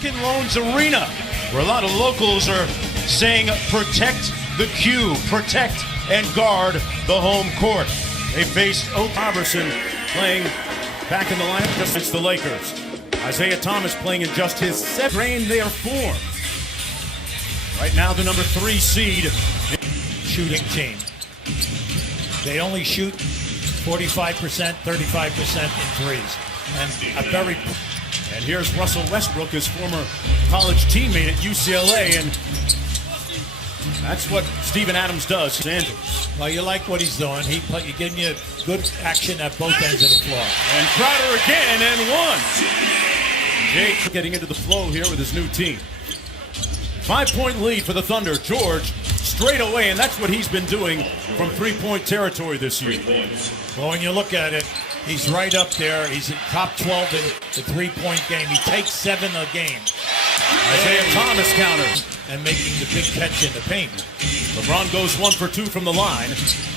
American Loans Arena, where a lot of locals are saying protect the Q, protect and guard the home court. They faced Robertson playing back in the lineup just against the Lakers. Isaiah Thomas playing in just his seventh reign their form. Right now the number 3 seed. Shooting team. They only shoot 45%, 35% in threes. And here's Russell Westbrook, his former college teammate at UCLA, and that's what Steven Adams does. Los Angeles. Well, you like what he's doing. He gave you good action at both ends of the floor. And Crowder again, and one. Jake getting into the flow here with his new team. 5-point lead for the Thunder. George straight away, and that's what he's been doing from three-point territory this year. Well, when you look at it, he's right up there. He's in top 12 in the three-point game. He takes 7 a game. Isaiah Thomas counters. And making the big catch in the paint. LeBron goes 1 for 2 from the line.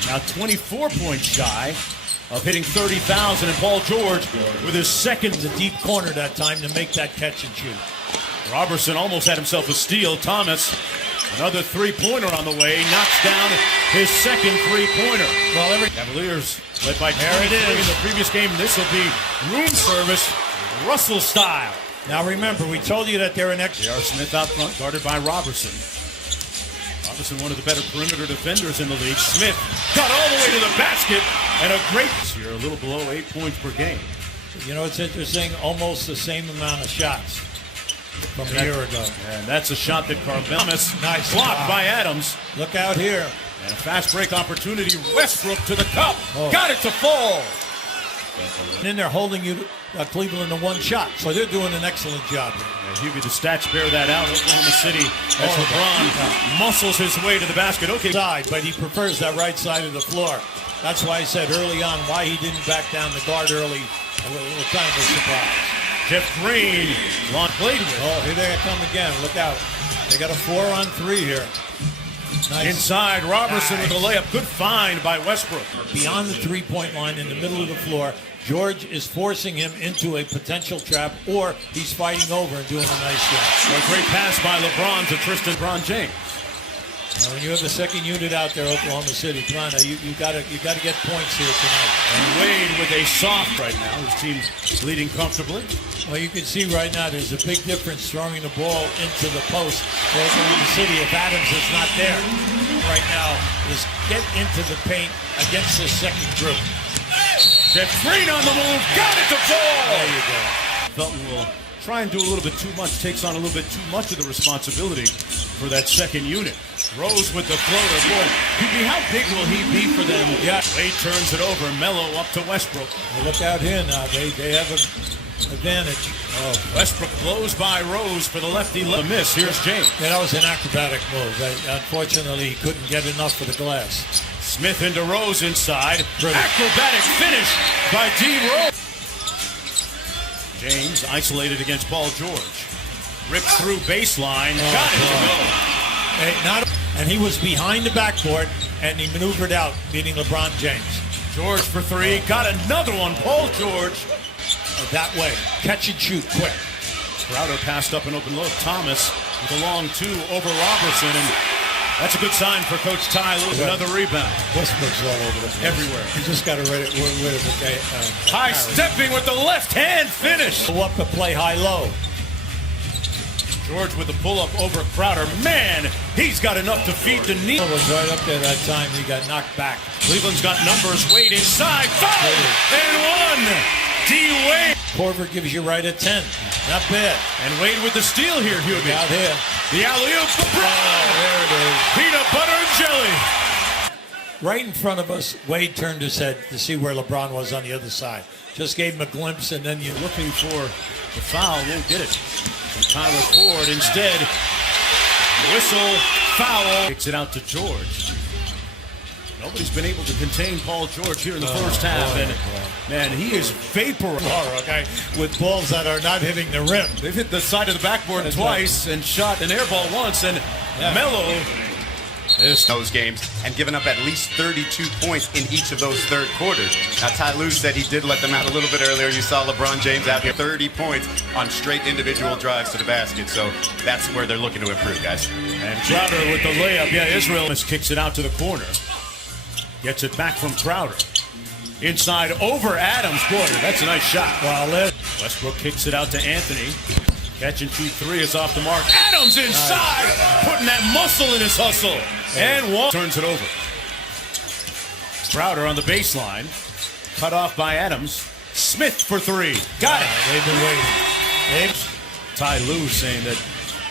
Now 24 points shy of hitting 30,000, and Paul George with his second. The deep corner that time to make that catch and shoot. Robertson almost had himself a steal. Thomas, another three-pointer on the way, knocks down his second three-pointer. Well, Cavaliers led by 23 in the previous game. This will be room service, Russell style. Now remember, we told you that they're an extra. J.R. Smith out front, guarded by Robertson. Robertson, one of the better perimeter defenders in the league. Smith got all the way to the basket, and a great here, a little below 8 points per game. You know, it's interesting, almost the same amount of shots from a year ago. And that's a shot that Carvelmus nice blocked by Adams. Look out here. And a fast break opportunity. Westbrook to the cup. Oh. Got it to fall. And then they're holding you, Cleveland, to one shot. So they're doing an excellent job. Yeah, Hughie, the stats bear that out. Oklahoma City as LeBron muscles his way to the basket. Okay. Side, but he prefers that right side of the floor. That's why I said early on why he didn't back down the guard early. A little kind of a surprise. Jeff Green, long played with. Oh, here they come again. Look out. They got a 4-on-3 here. Nice. Inside, Robertson with a layup. Good find by Westbrook. Beyond the three-point line in the middle of the floor, George is forcing him into a potential trap, or he's fighting over and doing a nice job. A great pass by LeBron to LeBron James. Now, when you have the second unit out there, Oklahoma City, come on, you gotta get points here tonight. And Wade with a soft right now. His team leading comfortably. Well, you can see right now there's a big difference throwing the ball into the post for Oklahoma City if Adams is not there. Right now is get into the paint against the second group. Jeff Green on the move, got it to fall. There you go. Felton will try and do a little bit too much, takes on a little bit too much of the responsibility for that second unit. Rose with the floater. Boy, how big will he be for them? Yeah. Wade turns it over. Melo up to Westbrook. Well, look out here now. They have an advantage. Oh, Westbrook blows by Rose for the lefty. Miss. Here's James. Yeah, that was an acrobatic move. Unfortunately, he couldn't get enough for the glass. Smith into Rose inside. Acrobatic finish by D. Rose. James isolated against Paul George. Ripped through baseline. Got it to go. And he was behind the backboard, and he maneuvered out, beating LeBron James. George for 3. Got another one. Paul George. That way. Catch and shoot quick. Crowder passed up an open look. Thomas with a long 2 over Robertson, and that's a good sign for Coach Ty Lewis. Another rebound. Westbrook's all over the place. Everywhere. He just got to rid of the high stepping with the left hand finish. Go up to play high-low. George with the pull-up over Crowder. Man, he's got enough to feed the knee. Was right up there that time. He got knocked back. Cleveland's got numbers. Wade inside. 5 and 1. D. Wade. Korver gives you right at 10. Not bad. And Wade with the steal here, Hughie. Out here. The alley-oop. There it is. Peanut butter and jelly. Right in front of us, Wade turned his head to see where LeBron was on the other side. Just gave him a glimpse, and then you're looking for the foul. Won't get it. And Tyler Ford instead. Whistle, foul. Kicks it out to George. Nobody's been able to contain Paul George here in the first half. And, man, he is vaporized. Okay, with balls that are not hitting the rim. They've hit the side of the backboard twice and shot an air ball once. And Melo those games and given up at least 32 points in each of those third quarters. Now, Ty Lue said he did let them out a little bit earlier. You saw LeBron James out here, 30 points on straight individual drives to the basket. So that's where they're looking to improve, guys. And Crowder with the layup. Yeah, Israel kicks it out to the corner. Gets it back from Crowder. Inside over Adams. Boy, that's a nice shot. Well, Westbrook kicks it out to Anthony. Catch and shoot three is off the mark. Adams inside, putting that muscle in his hustle. And one turns it over. Crowder on the baseline. Cut off by Adams. Smith for three. Got it. They've been waiting. Ty Lue saying that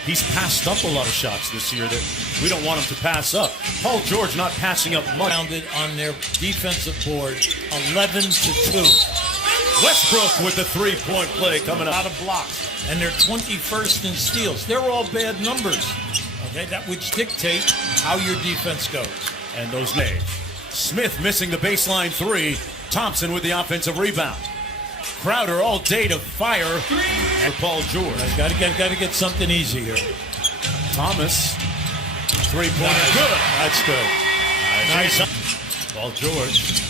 he's passed up a lot of shots this year that we don't want him to pass up. Paul George not passing up much. Rounded on their defensive board, 11-2. Westbrook with the three-point play coming out of blocks. And they're 21st in steals. They're all bad numbers, okay, that which dictate how your defense goes. And those made. Smith missing the baseline three. Thompson with the offensive rebound. Crowder all day to fire for Paul George. Got to get something easy here. Thomas, three-pointer, nice. good. That's good. Nice. Paul George.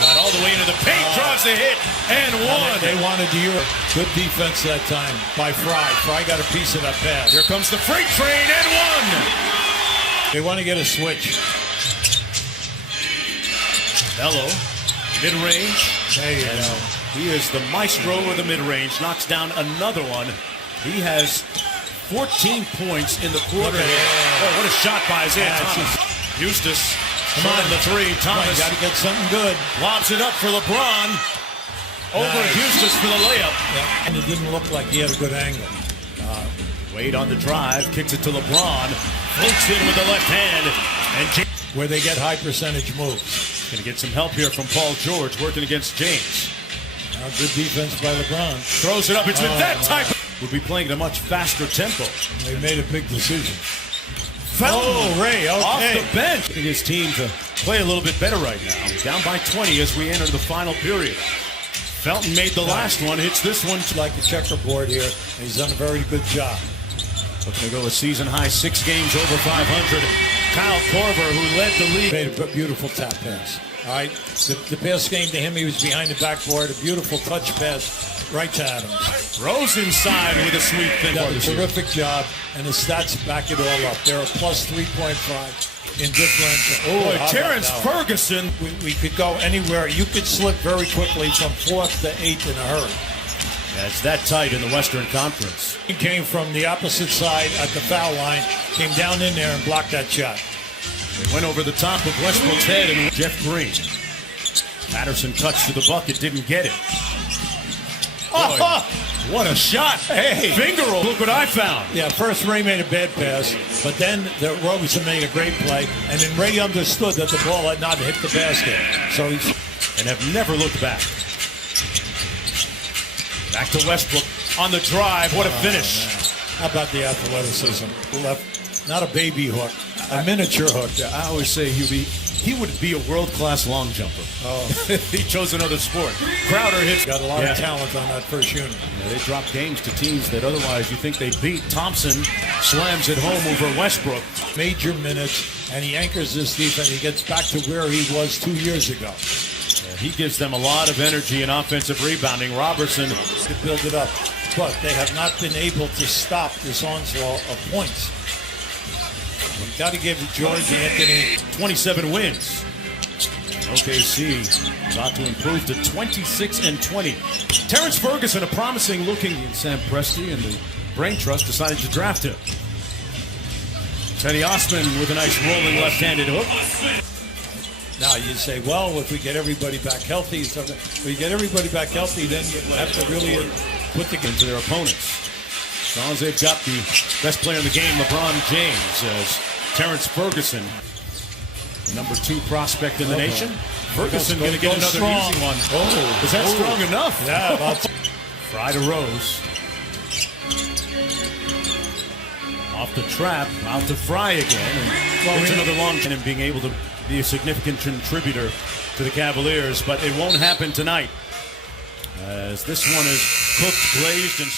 Got all the way into the paint, draws the hit, and one. They wanted the Euro. Good defense that time by Fry. Fry got a piece of that pass. Here comes the freight train, and one. They want to get a switch. Bello, mid-range. There you go. He is the maestro of the mid-range, knocks down another one. He has 14 points in the quarter. Oh, what a shot by Isaiah Thomas. Eustace. Come on, the three. Thomas got to get something good. Lobs it up for LeBron. Over Eustace for the layup. Yeah. And it didn't look like he had a good angle. Wade on the drive, kicks it to LeBron. Floats in with the left hand. And where they get high percentage moves. Going to get some help here from Paul George working against James. Good defense by LeBron. Throws it up. It's with that type of... We'll be playing at a much faster tempo. They made a big decision. Felton, Ray, okay. Off the bench. His team to play a little bit better right now. Down by 20 as we enter the final period. Felton made the last one, hits this one. Like the checkerboard here. He's done a very good job. Looking to go a season high 6 games over 500. Kyle Korver, who led the league. Made a beautiful tap pass. All right, the pass came to him. He was behind the backboard. A beautiful touch pass right to Adams. Rose inside with a sweep. Done a terrific job, and the stats back it all up. They're a plus 3.5 in differential. Oh, Terrence Ferguson. We could go anywhere. You could slip very quickly from 4th to 8th in a hurry. Yeah, it's that tight in the Western Conference. He came from the opposite side at the foul line, came down in there and blocked that shot. They went over the top of Westbrook's head and Jeff Green. Patterson cuts to the bucket, didn't get it. Oh, what a shot. Hey, finger roll. Look what I found. Yeah, first Ray made a bad pass, but then Robinson made a great play, and then Ray understood that the ball had not hit the basket. So he's... And have never looked back. Back to Westbrook on the drive. What a finish. Man. How about the athleticism? Left, not a baby hook, a miniature hook. Yeah, I always say he would be a world-class long jumper. Oh. He chose another sport. Crowder hits. Got a lot of talent on that first unit. Yeah, they drop games to teams that otherwise you think they beat. Thompson slams it home over Westbrook. Major minutes, and he anchors this defense. He gets back to where he was 2 years ago. He gives them a lot of energy and offensive rebounding. Robertson could build it up, but they have not been able to stop this onslaught of points. We've got to give George Anthony 27 wins. OKC about to improve to 26-20. Terrence Ferguson, a promising looking Sam Presti, and the Brain Trust decided to draft him. Teddy Osman with a nice rolling left-handed hook. Now you say, well, if we get everybody back healthy, if we get everybody back healthy, then you have to really put the game to their opponents. As long as they've got the best player in the game, LeBron James, as Terrence Ferguson, number 2 prospect in the nation. Ferguson going to get another strong. Easy one. Oh, is that strong enough? Yeah. Fry to Rose. Off the trap, out to Fry again. And there's another long and being able to be a significant contributor to the Cavaliers, but it won't happen tonight, as this one is cooked, glazed, and